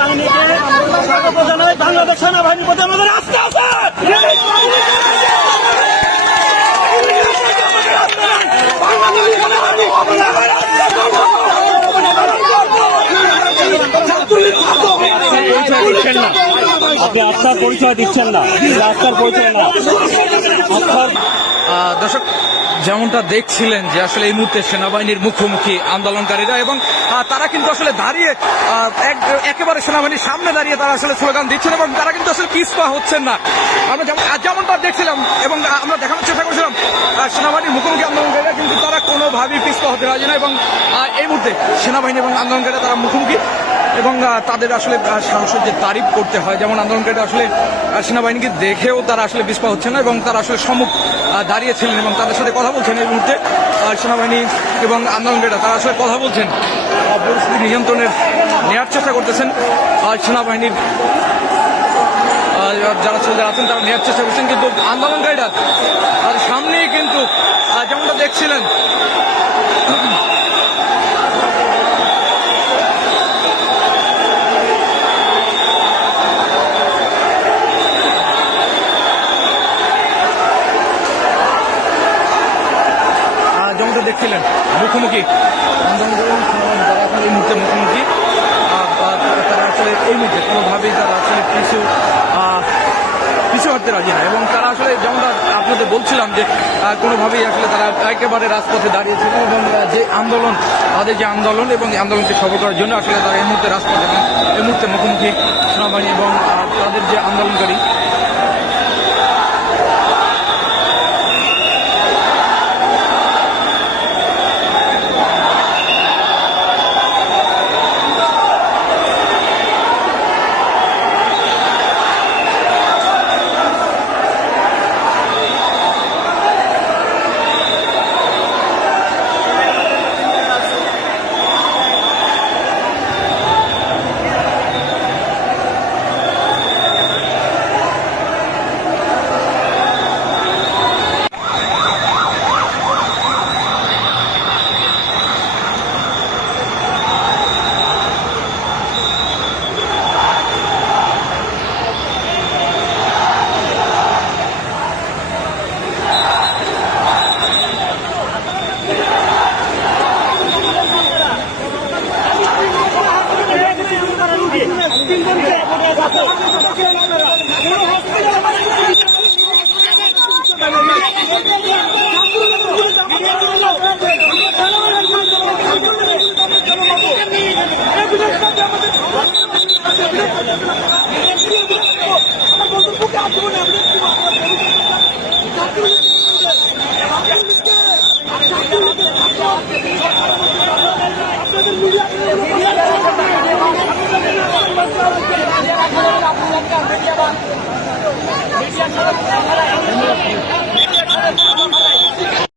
বাহিনীকে স্বাগত জানাই। বাংলাদেশ সেনাবাহিনীর প্রতি আমাদের আস্থা আছে। আপনি আস্থার পরিচয় দিচ্ছেন না, আস্থার পরিচয় না। দর্শক, যেমনটা দেখছিলেন যে আসলে এই মুহূর্তে সেনাবাহিনীর মুখোমুখি আন্দোলনকারীরা, এবং তারা কিন্তু আসলে দাঁড়িয়ে একেবারে সেনাবাহিনীর সামনে দাঁড়িয়ে তারা আসলে স্লোগান দিচ্ছেন, এবং তারা কিন্তু আসলে পিছপা হচ্ছেন না। আমরা যেমনটা দেখছিলাম এবং আমরা দেখানোর চেষ্টা করছিলাম, সেনাবাহিনীর মুখোমুখি আন্দোলনকারীরা কিন্তু তারা কোনোভাবেই পিছপা হতে রাজি না, এবং এই মুহূর্তে সেনাবাহিনী এবং আন্দোলনকারীরা তারা মুখোমুখি, এবং তাদের আসলে সাহসের যে তারিফ করতে হয়, যেমন আন্দোলনকারীরা আসলে সেনাবাহিনীকে দেখেও তারা আসলে পিছপা হচ্ছে না, এবং তারা আসলে সম্মুখ দাঁড়িয়েছিলেন এবং তাদের সাথে কথা বলছেন। এই মুহূর্তে সেনাবাহিনী এবং আন্দোলনকারীরা তারা আসলে কথা বলছেন, পরিস্থিতি নিয়ন্ত্রণের নেওয়ার চেষ্টা করতেছেন। সেনাবাহিনীর যারা সোলজার আছেন তারা নেওয়ার চেষ্টা করছেন, কিন্তু আন্দোলনকারীরা তার সামনেই কিন্তু যেমনটা দেখছিলেন দেখছিলেন মুখোমুখি আন্দোলনকারী যারা এখন এই মুহূর্তে মুখোমুখি, তারা আসলে এই মুহূর্তে কোনোভাবেই তারা আসলে পিছু হাঁটতে রাজি না, এবং তারা আসলে যেমনটা আপনাদের বলছিলাম যে কোনোভাবেই আসলে তারা একেবারে রাজপথে দাঁড়িয়েছিল, এবং যে আন্দোলন তাদের যে আন্দোলন এবং এই আন্দোলনকে সফল করার জন্য আসলে তারা এই মুহূর্তে রাজপথে এবং এই মুহূর্তে মুখোমুখি সেনাবাহিনী এবং তাদের যে আন্দোলনকারী। আপনাদের